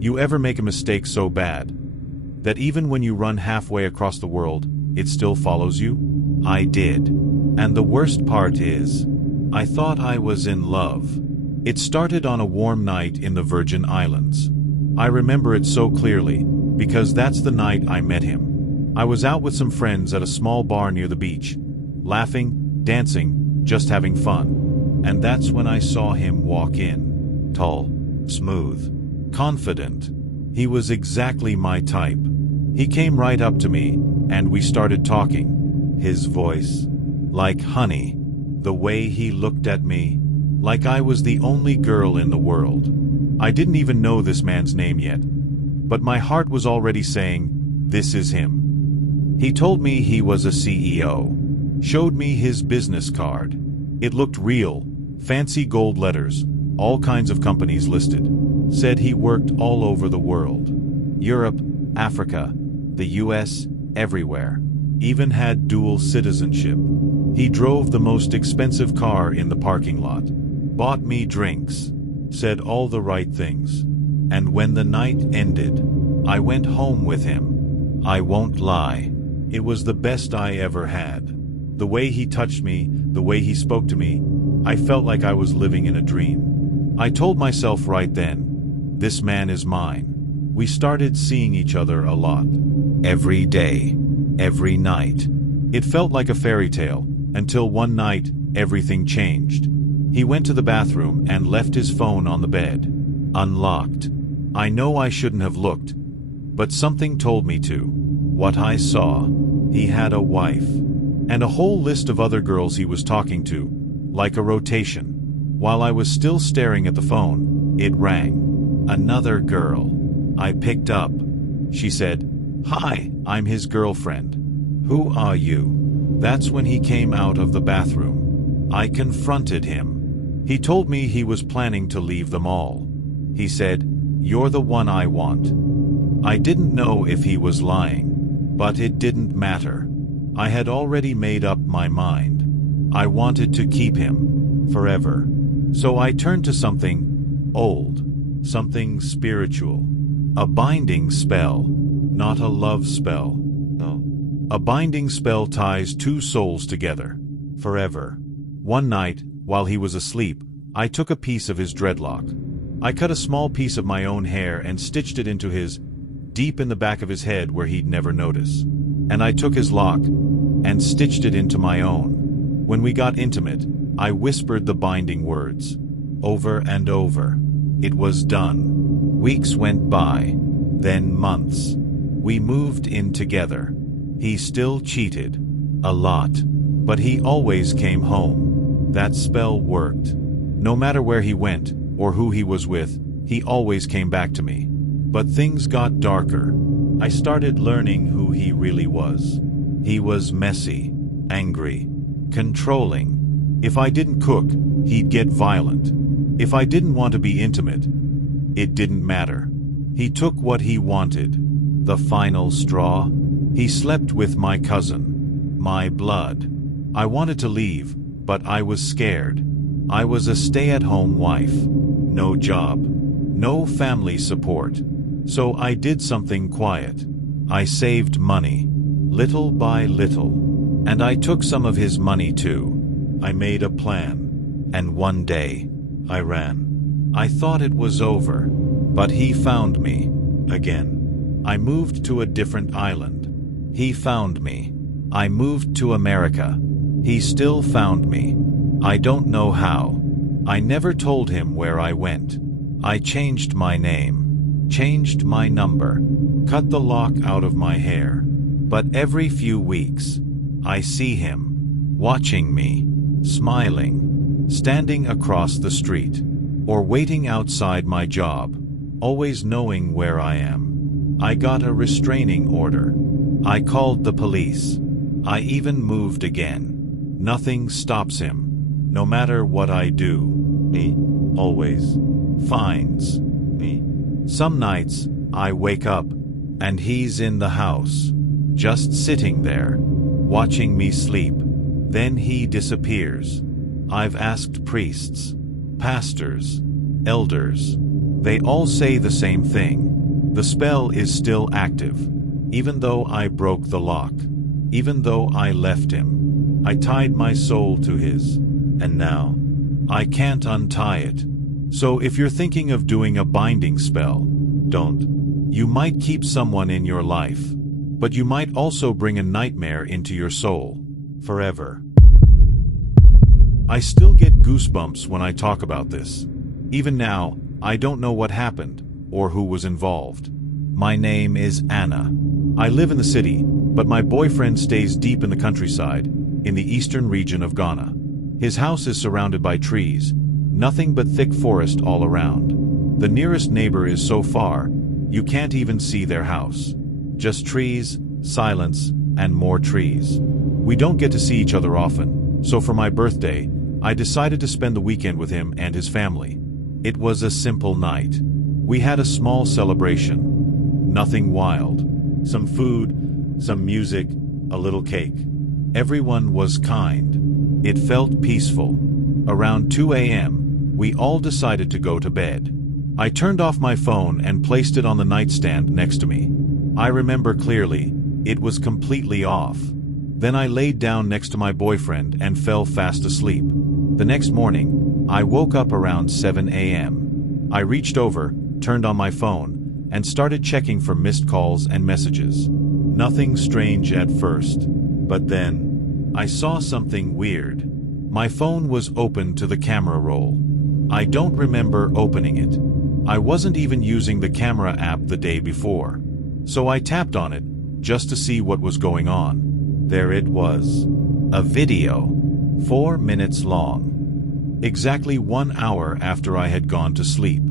You ever make a mistake so bad that even when you run halfway across the world, it still follows you? I did. And the worst part is, I thought I was in love. It started on a warm night in the Virgin Islands. I remember it so clearly, because that's the night I met him. I was out with some friends at a small bar near the beach, laughing, dancing, just having fun. And that's when I saw him walk in. Tall, smooth, confident. He was exactly my type. He came right up to me, and we started talking. His voice, like honey. The way he looked at me, like I was the only girl in the world. I didn't even know this man's name yet, but my heart was already saying, this is him. He told me he was a CEO, showed me his business card. It looked real, fancy gold letters, all kinds of companies listed. Said he worked all over the world. Europe, Africa, the US, everywhere. Even had dual citizenship. He drove the most expensive car in the parking lot. Bought me drinks. Said all the right things. And when the night ended, I went home with him. I won't lie. It was the best I ever had. The way he touched me, the way he spoke to me, I felt like I was living in a dream. I told myself right then, this man is mine. We started seeing each other a lot. Every day. Every night. It felt like a fairy tale, until one night, everything changed. He went to the bathroom and left his phone on the bed. Unlocked. I know I shouldn't have looked, but something told me to. What I saw. He had a wife. And a whole list of other girls he was talking to, like a rotation. While I was still staring at the phone, it rang. Another girl. I picked up. She said, "Hi, I'm his girlfriend." "Who are you?" That's when he came out of the bathroom. I confronted him. He told me he was planning to leave them all. He said, "You're the one I want." I didn't know if he was lying, but it didn't matter. I had already made up my mind. I wanted to keep him forever. So I turned to something old, something spiritual. A binding spell, not a love spell. No. A binding spell ties two souls together, forever. One night, while he was asleep, I took a piece of his dreadlock. I cut a small piece of my own hair and stitched it into his, deep in the back of his head where he'd never notice. And I took his lock and stitched it into my own. When we got intimate, I whispered the binding words. Over and over. It was done. Weeks went by, then months. We moved in together. He still cheated. A lot. But he always came home. That spell worked. No matter where he went, or who he was with, he always came back to me. But things got darker. I started learning who he really was. He was messy, angry, controlling. If I didn't cook, he'd get violent. If I didn't want to be intimate, it didn't matter. He took what he wanted. The final straw? He slept with my cousin. My blood. I wanted to leave, but I was scared. I was a stay-at-home wife. No job. No family support. So I did something quiet. I saved money. Little by little. And I took some of his money too. I made a plan. And one day, I ran. I thought it was over. But he found me. Again. I moved to a different island. He found me. I moved to America. He still found me. I don't know how. I never told him where I went. I changed my name. Changed my number. Cut the lock out of my hair. But every few weeks, I see him. Watching me. Smiling. Standing across the street. Or waiting outside my job. Always knowing where I am. I got a restraining order. I called the police. I even moved again. Nothing stops him. No matter what I do, he always finds me. Some nights, I wake up, and he's in the house, just sitting there, watching me sleep. Then he disappears. I've asked priests, pastors, elders. They all say the same thing. The spell is still active. Even though I broke the lock. Even though I left him. I tied my soul to his. And now, I can't untie it. So if you're thinking of doing a binding spell, don't. You might keep someone in your life. But you might also bring a nightmare into your soul. Forever. I still get goosebumps when I talk about this. Even now, I don't know what happened, or who was involved. My name is Anna. I live in the city, but my boyfriend stays deep in the countryside, in the eastern region of Ghana. His house is surrounded by trees, nothing but thick forest all around. The nearest neighbor is so far, you can't even see their house. Just trees, silence, and more trees. We don't get to see each other often, so for my birthday, I decided to spend the weekend with him and his family. It was a simple night. We had a small celebration. Nothing wild. Some food, some music, a little cake. Everyone was kind. It felt peaceful. Around 2 a.m., we all decided to go to bed. I turned off my phone and placed it on the nightstand next to me. I remember clearly, it was completely off. Then I laid down next to my boyfriend and fell fast asleep. The next morning, I woke up around 7 a.m. I reached over, turned on my phone, and started checking for missed calls and messages. Nothing strange at first. But then, I saw something weird. My phone was open to the camera roll. I don't remember opening it. I wasn't even using the camera app the day before. So I tapped on it, just to see what was going on. There it was. A video. 4 minutes long. Exactly 1 hour after I had gone to sleep.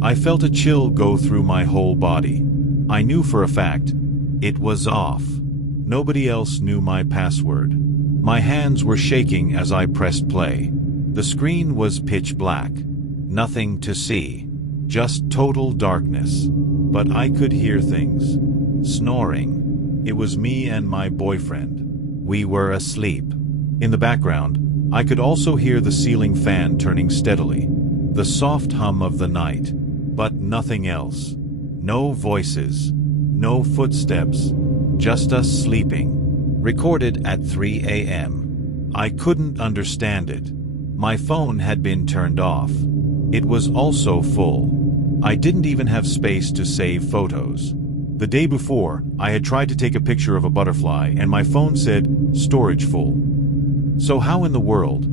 I felt a chill go through my whole body. I knew for a fact, it was off. Nobody else knew my password. My hands were shaking as I pressed play. The screen was pitch black. Nothing to see. Just total darkness. But I could hear things. Snoring. It was me and my boyfriend. We were asleep. In the background, I could also hear the ceiling fan turning steadily. The soft hum of the night. But nothing else. No voices. No footsteps. Just us sleeping. Recorded at 3 a.m. I couldn't understand it. My phone had been turned off. It was also full. I didn't even have space to save photos. The day before, I had tried to take a picture of a butterfly and my phone said, "Storage full." So how in the world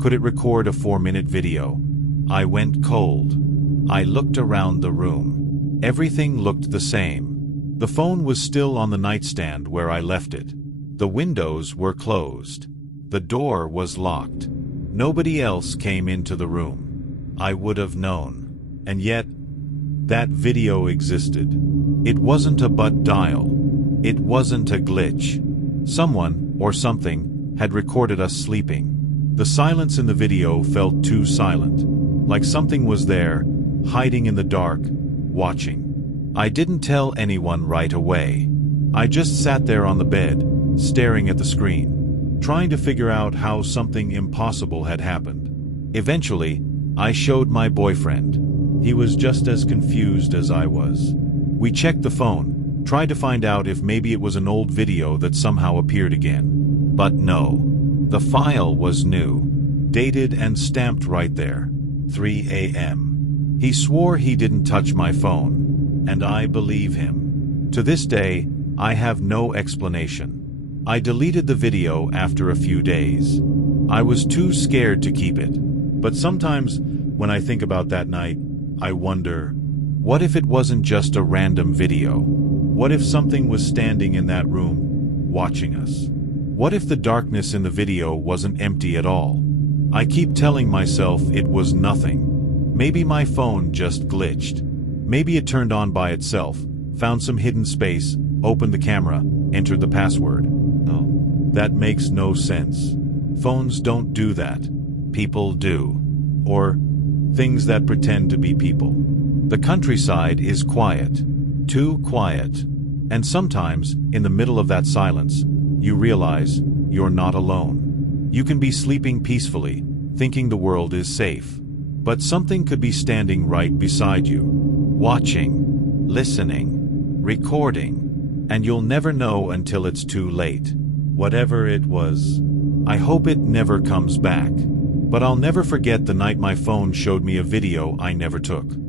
could it record a 4-minute video? I went cold. I looked around the room. Everything looked the same. The phone was still on the nightstand where I left it. The windows were closed. The door was locked. Nobody else came into the room. I would have known. And yet, that video existed. It wasn't a butt dial. It wasn't a glitch. Someone, or something, had recorded us sleeping. The silence in the video felt too silent. Like something was there, hiding in the dark, watching. I didn't tell anyone right away. I just sat there on the bed, staring at the screen, trying to figure out how something impossible had happened. Eventually, I showed my boyfriend. He was just as confused as I was. We checked the phone, tried to find out if maybe it was an old video that somehow appeared again. But no. The file was new, dated and stamped right there. 3 a.m. He swore he didn't touch my phone, and I believe him. To this day, I have no explanation. I deleted the video after a few days. I was too scared to keep it. But sometimes, when I think about that night, I wonder, what if it wasn't just a random video? What if something was standing in that room, watching us? What if the darkness in the video wasn't empty at all? I keep telling myself it was nothing. Maybe my phone just glitched. Maybe it turned on by itself, found some hidden space, opened the camera, entered the password. No, that makes no sense. Phones don't do that. People do. Or things that pretend to be people. The countryside is quiet. Too quiet. And sometimes, in the middle of that silence, you realize you're not alone. You can be sleeping peacefully, thinking the world is safe. But something could be standing right beside you, watching, listening, recording, and you'll never know until it's too late. Whatever it was. I hope it never comes back. But I'll never forget the night my phone showed me a video I never took.